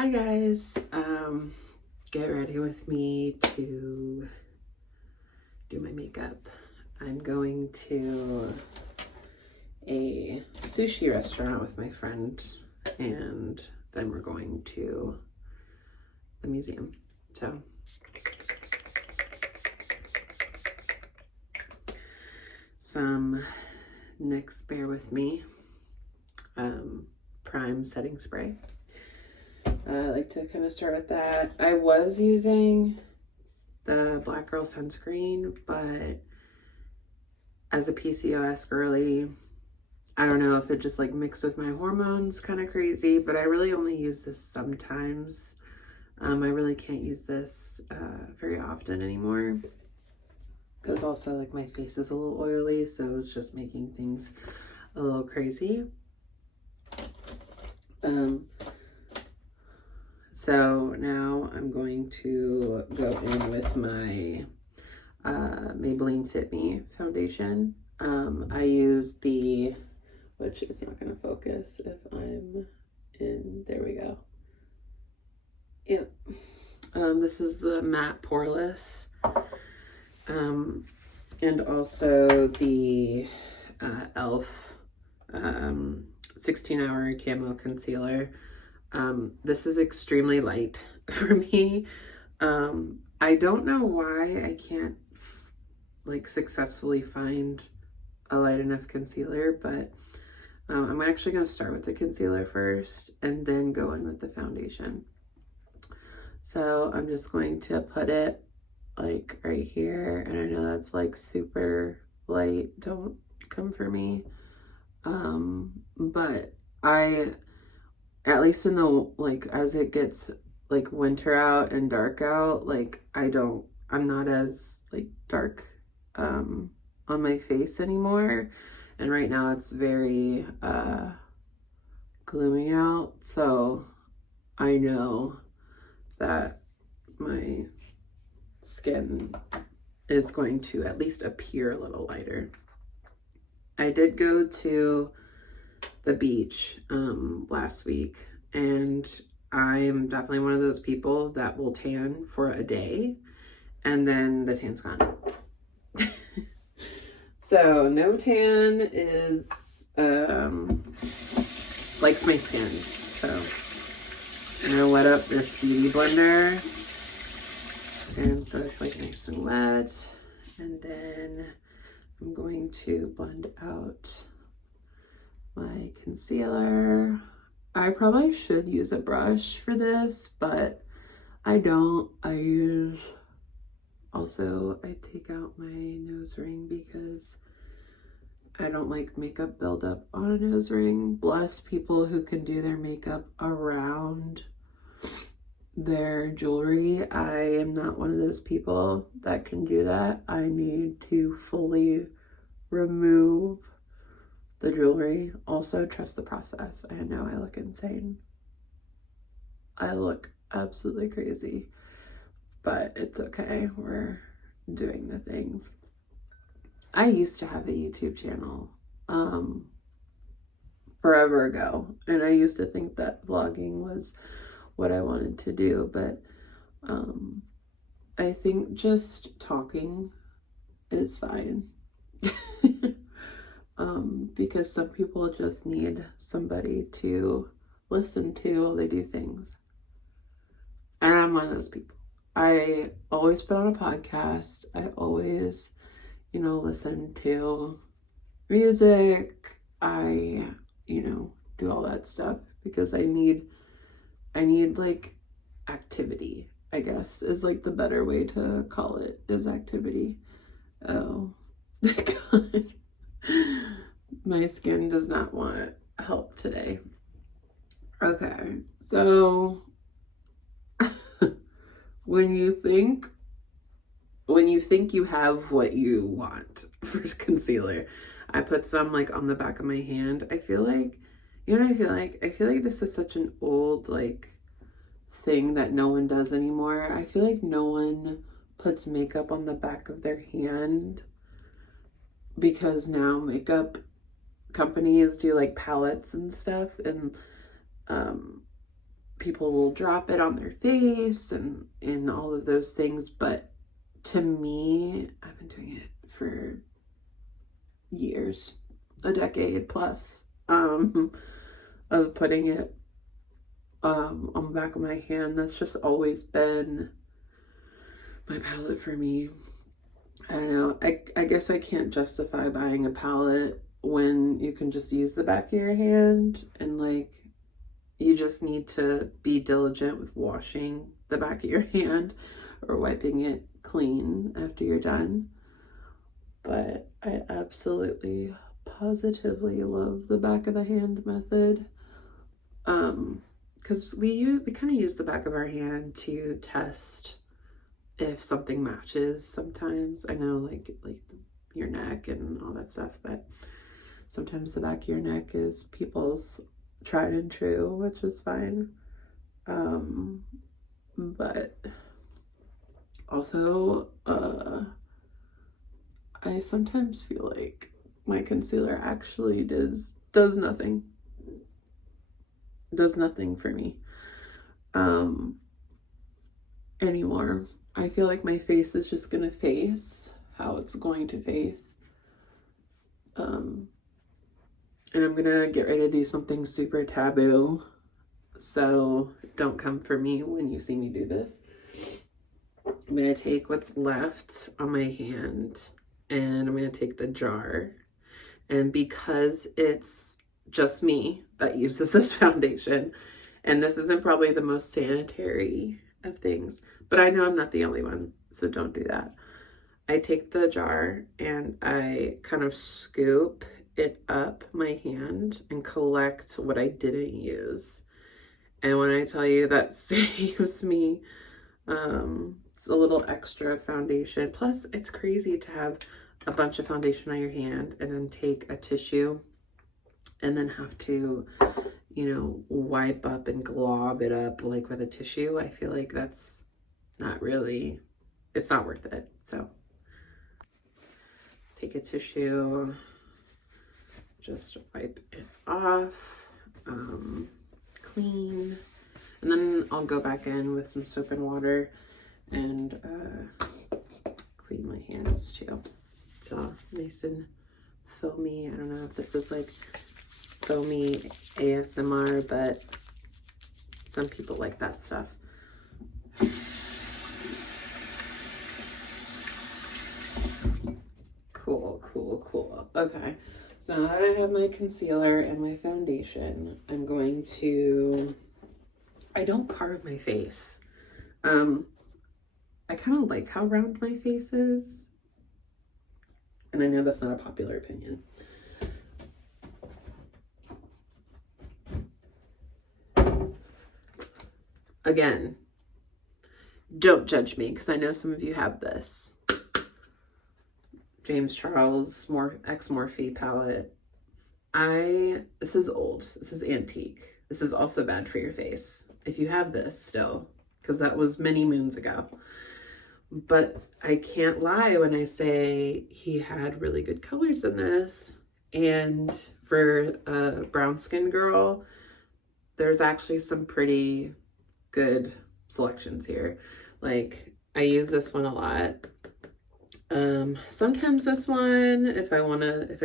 Hi guys, get ready with me to do my makeup. I'm going to a sushi restaurant with my friend, and then we're going to the museum. So some NYX Bear With Me Prime Setting Spray. I like to kind of start with that. I was using the Black Girl sunscreen, but as a PCOS girly, I don't know if it just like mixed with my hormones kind of crazy, but I really only use this sometimes. I really can't use this very often anymore because also like my face is a little oily, so it's just making things a little crazy. So now I'm going to go in with my Maybelline Fit Me foundation. I use the, which is not going to focus if I'm in, there we go. Yep. This is the matte Poreless. And also the e.l.f. 16-hour Camo Concealer. This is extremely light for me. I don't know why I can't like successfully find a light enough concealer, but I'm actually going to start with the concealer first and then go in with the foundation. So I'm just going to put it like right here, and I know that's like super light, don't come for me. But at least in the, like, as it gets like winter out and dark out, like I'm not as like dark on my face anymore. And right now it's very gloomy out, so I know that my skin is going to at least appear a little lighter. I did go to the beach last week, and I'm definitely one of those people that will tan for a day and then the tan's gone. So no tan is likes my skin. So I'm gonna wet up this beauty blender, and so it's like nice and wet, and then I'm going to blend out my concealer. I probably should use a brush for this, but I don't. I take out my nose ring because I don't like makeup buildup on a nose ring. Bless people who can do their makeup around their jewelry. I am not one of those people that can do that. I need to fully remove the jewelry. Also, trust the process. I know I look insane. I look absolutely crazy, but it's okay. We're doing the things. I used to have a YouTube channel forever ago, and I used to think that vlogging was what I wanted to do, but I think just talking is fine. Because some people just need somebody to listen to while they do things. And I'm one of those people. I always put on a podcast. I always, listen to music. I, do all that stuff because I need like activity, I guess, is like the better way to call it, is activity. Oh, God. My skin does not want help today. Okay, so when you think you have what you want for concealer, I put some like on the back of my hand. I feel like, I feel like this is such an old like thing that no one does anymore. I feel like no one puts makeup on the back of their hand because now makeup companies do like palettes and stuff, and people will drop it on their face and all of those things, but to me, I've been doing it for years, a decade plus, of putting it on the back of my hand. That's just always been my palette for me. I don't know. I guess I can't justify buying a palette when you can just use the back of your hand, and like you just need to be diligent with washing the back of your hand or wiping it clean after you're done. But I absolutely positively love the back of the hand method. Because we kind of use the back of our hand to test if something matches sometimes. I know like your neck and all that stuff, but sometimes the back of your neck is people's tried and true, which is fine. But also, I sometimes feel like my concealer actually does nothing. Does nothing for me anymore. I feel like my face is just gonna face how it's going to face. And I'm gonna get ready to do something super taboo, so don't come for me when you see me do this. I'm gonna take what's left on my hand and I'm gonna take the jar, and because it's just me that uses this foundation, and this isn't probably the most sanitary of things, but I know I'm not the only one, so don't do that. I take the jar and I kind of scoop it up my hand and collect what I didn't use. And when I tell you that saves me, it's a little extra foundation. Plus, it's crazy to have a bunch of foundation on your hand and then take a tissue and then have to, you know, wipe up and glob it up like with a tissue. I feel like that's not really, it's not worth it. So take a tissue, just wipe it off, clean, and then I'll go back in with some soap and water and clean my hands too. It's all nice and foamy. I don't know if this is like foamy ASMR, but some people like that stuff. Cool. Okay, so now that I have my concealer and my foundation, I'm going to, I don't carve my face. I kind of like how round my face is, and I know that's not a popular opinion. Again, don't judge me because I know some of you have this. James Charles X Morphe palette. This is old. This is antique. This is also bad for your face if you have this still, because that was many moons ago. But I can't lie when I say he had really good colors in this. And for a brown skin girl, there's actually some pretty good selections here. Like, I use this one a lot. Sometimes this one, if I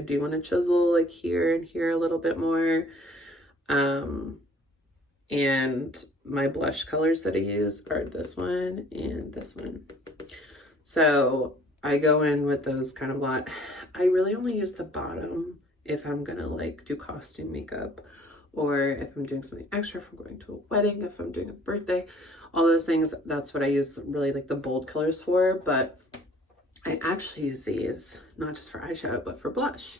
do want to chisel like here and here a little bit more. And my blush colors that I use are this one and this one. So I go in with those kind of a lot. I really only use the bottom if I'm gonna like do costume makeup, or if I'm doing something extra, if I'm going to a wedding, if I'm doing a birthday, all those things. That's what I use really like the bold colors for. But I actually use these not just for eyeshadow, but for blush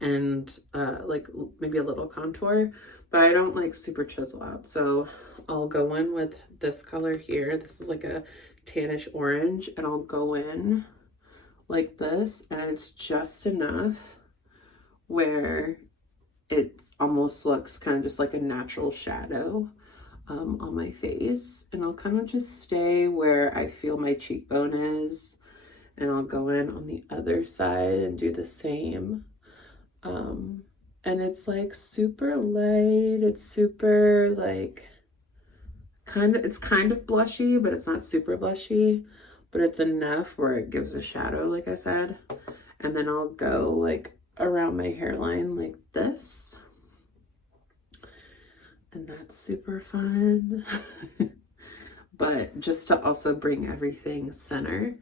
and like maybe a little contour, but I don't like super chisel out. So I'll go in with this color here. This is like a tannish orange, and I'll go in like this, and it's just enough where it almost looks kind of just like a natural shadow on my face. And I'll kind of just stay where I feel my cheekbone is, and I'll go in on the other side and do the same. And it's like super light. It's super like it's kind of blushy, but it's not super blushy, but it's enough where it gives a shadow, like I said. And then I'll go like around my hairline like this. And that's super fun. But just to also bring everything center,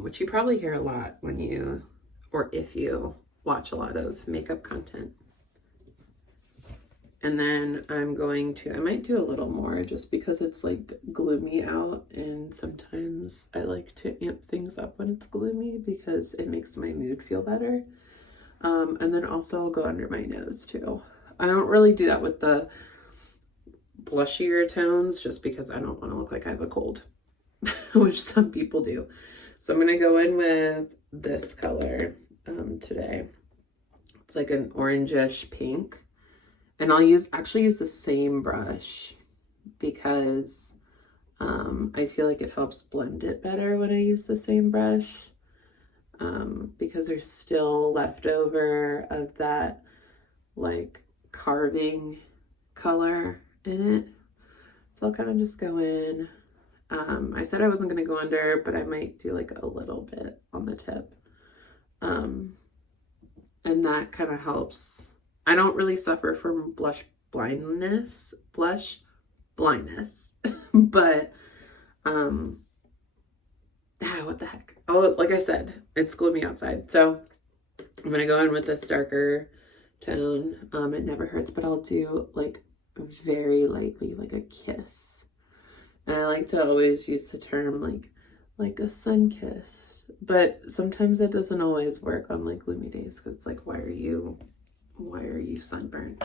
which you probably hear a lot when you, or if you watch a lot of makeup content. And then I'm going to, I might do a little more just because it's like gloomy out, and sometimes I like to amp things up when it's gloomy because it makes my mood feel better. And then also I'll go under my nose too. I don't really do that with the blushier tones just because I don't want to look like I have a cold, which some people do. So I'm going to go in with this color today. It's like an orangish pink. And I'll actually use the same brush because I feel like it helps blend it better when I use the same brush, because there's still leftover of that like carving color in it. So I'll kind of just go in. I said I wasn't going to go under, but I might do like a little bit on the tip. And that kind of helps. I don't really suffer from blush blindness, but what the heck? Oh, like I said, it's gloomy outside. So I'm gonna go in with this darker tone. It never hurts, but I'll do like very lightly, like a kiss. And I like to always use the term like a sun kiss, but sometimes that doesn't always work on like gloomy days because it's like, why are you sunburned?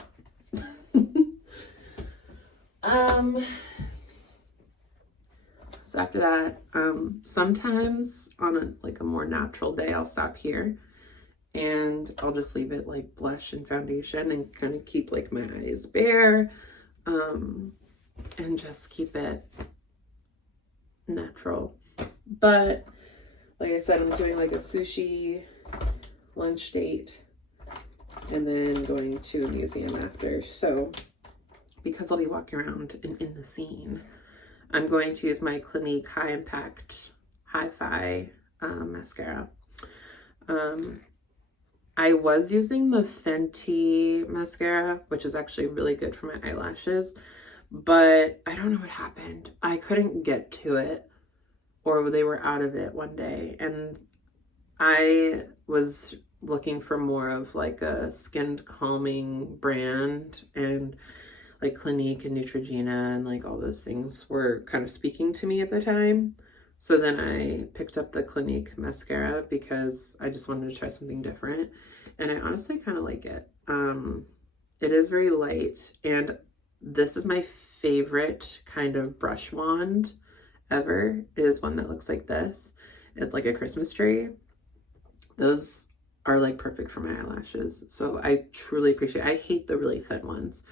So after that, sometimes on a more natural day, I'll stop here and I'll just leave it like blush and foundation and kind of keep like my eyes bare, and just keep it natural. But like I said, I'm doing like a sushi lunch date and then going to a museum after. So because I'll be walking around in the scene, I'm going to use my Clinique High Impact Hi-Fi mascara. I was using the Fenty mascara, which is actually really good for my eyelashes, but I don't know what happened. I couldn't get to it, or they were out of it one day, and I was looking for more of like a skin calming brand, and like Clinique and Neutrogena and like all those things were kind of speaking to me at the time. So then I picked up the Clinique mascara because I just wanted to try something different, and I honestly kind of like it. It is very light, and this is my favorite kind of brush wand ever, is one that looks like this. It's like a Christmas tree. Those are like perfect for my eyelashes, so I truly appreciate it. I hate the really thin ones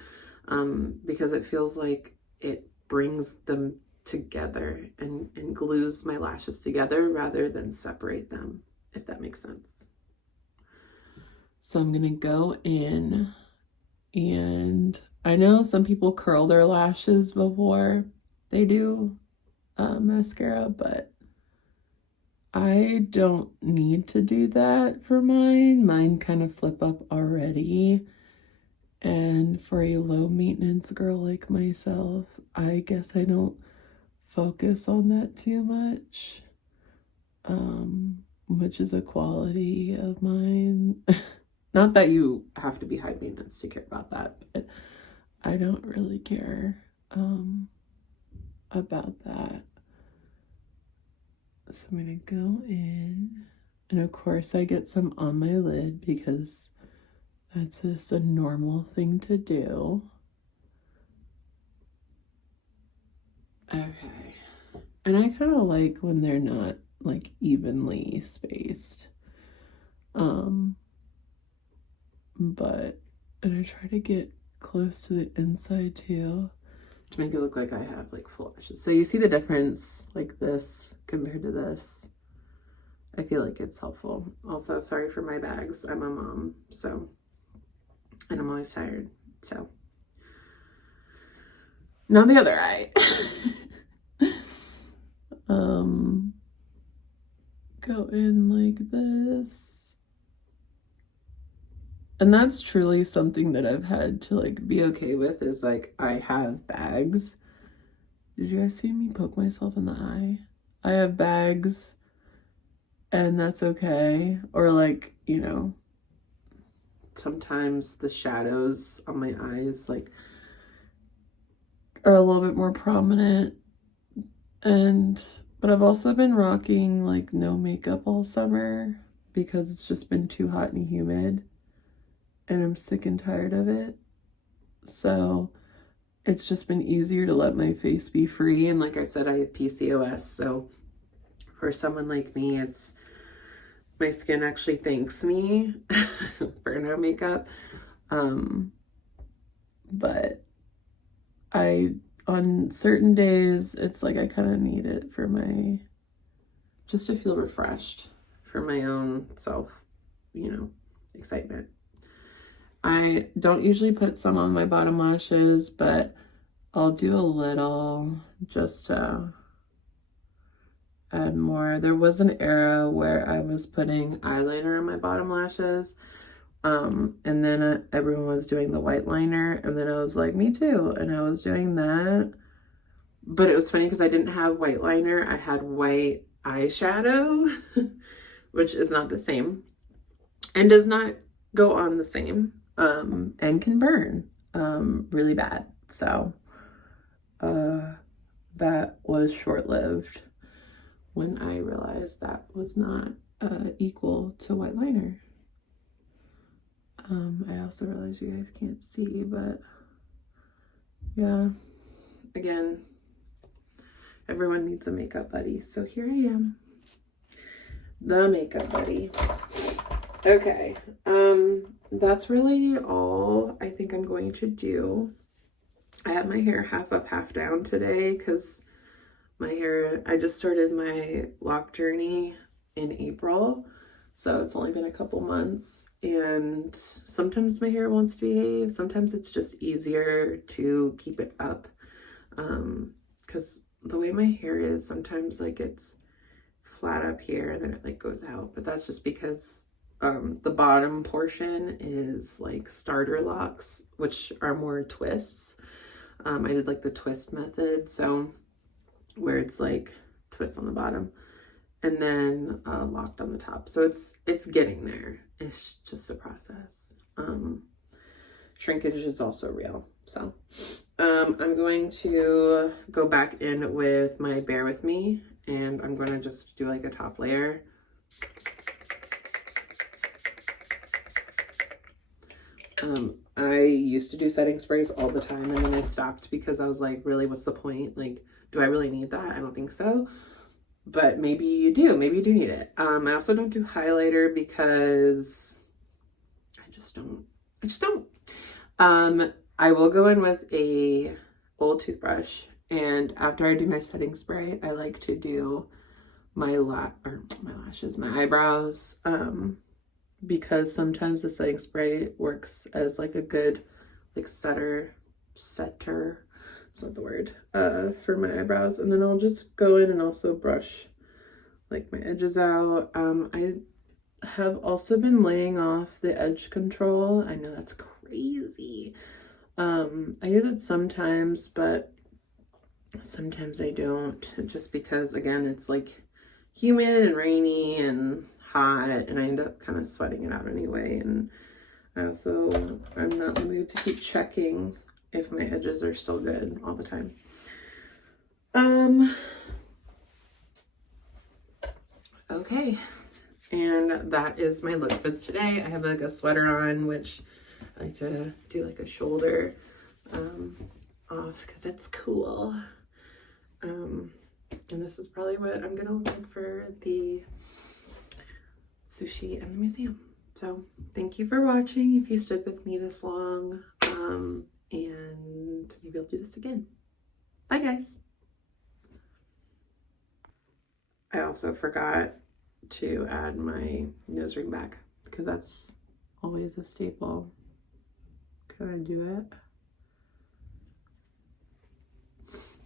because it feels like it brings them together and glues my lashes together rather than separate them, if that makes sense. So I'm gonna go in, and I know some people curl their lashes before they do mascara, but I don't need to do that for mine. Mine kind of flip up already. And for a low maintenance girl like myself, I guess I don't focus on that too much, which is a quality of mine. Not that you have to be high maintenance to care about that, but I don't really care about that. So I'm gonna go in, and of course I get some on my lid because that's just a normal thing to do. Okay. And I kind of like when they're not like evenly spaced. And I try to get close to the inside too to make it look like I have like full lashes. So you see the difference, like this compared to this. I feel like it's helpful. Also, sorry for my bags. I'm a mom, so, and I'm always tired, so. Now the other eye. Go in like this. And that's truly something that I've had to like be okay with, is like I have bags. Did you guys see me poke myself in the eye? I have bags and that's okay. Or like, you know, sometimes the shadows on my eyes like are a little bit more prominent. But I've also been rocking like no makeup all summer because it's just been too hot and humid and I'm sick and tired of it. So it's just been easier to let my face be free. And like I said, I have PCOS. So for someone like me, it's my skin actually thanks me for no makeup. But on certain days, it's like I kind of need it for just to feel refreshed, for my own self, you know, excitement. I don't usually put some on my bottom lashes, but I'll do a little just to add more. There was an era where I was putting eyeliner on my bottom lashes, and then everyone was doing the white liner, and then I was like, me too, and I was doing that. But it was funny because I didn't have white liner, I had white eyeshadow, which is not the same and does not go on the same, and can burn really bad. So that was short-lived when I realized that was not equal to white liner. I also realized you guys can't see, but yeah, again, everyone needs a makeup buddy. So here I am, the makeup buddy. Okay, that's really all I think I'm going to do. I had my hair half up, half down today because I just started my lock journey in April. So it's only been a couple months, and sometimes my hair wants to behave. Sometimes it's just easier to keep it up. Because the way my hair is, sometimes like it's flat up here and then it like goes out. But that's just because the bottom portion is like starter locks, which are more twists. I did like the twist method. So where it's like twist on the bottom and then locked on the top. So it's getting there. It's just a process. Shrinkage is also real. So I'm going to go back in with my Bear With Me, and I'm going to just do like a top layer. I used to do setting sprays all the time, and then I stopped because I was like, really, what's the point? Like, do I really need that? I don't think so. But maybe you do. Maybe you do need it. I also don't do highlighter because I just don't. I will go in with a old toothbrush, and after I do my setting spray, I like to do my lashes, my eyebrows, because sometimes the setting spray works as like a good like setter, it's not the word, for my eyebrows. And then I'll just go in and also brush like my edges out. I have also been laying off the edge control. I know that's crazy. I use it sometimes, but sometimes I don't, just because again, it's like humid and rainy and hot, and I end up kind of sweating it out anyway. And I'm not in the mood to keep checking if my edges are still good all the time. Okay, and that is my look for today. I have like a sweater on, which I like to do like a shoulder off because it's cool. And this is probably what I'm gonna look like for the sushi and the museum. So thank you for watching if you stood with me this long, and maybe I'll do this again. Bye guys. I also forgot to add my nose ring back because that's always a staple. Can I do it?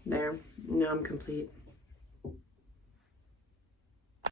There. Now I'm complete.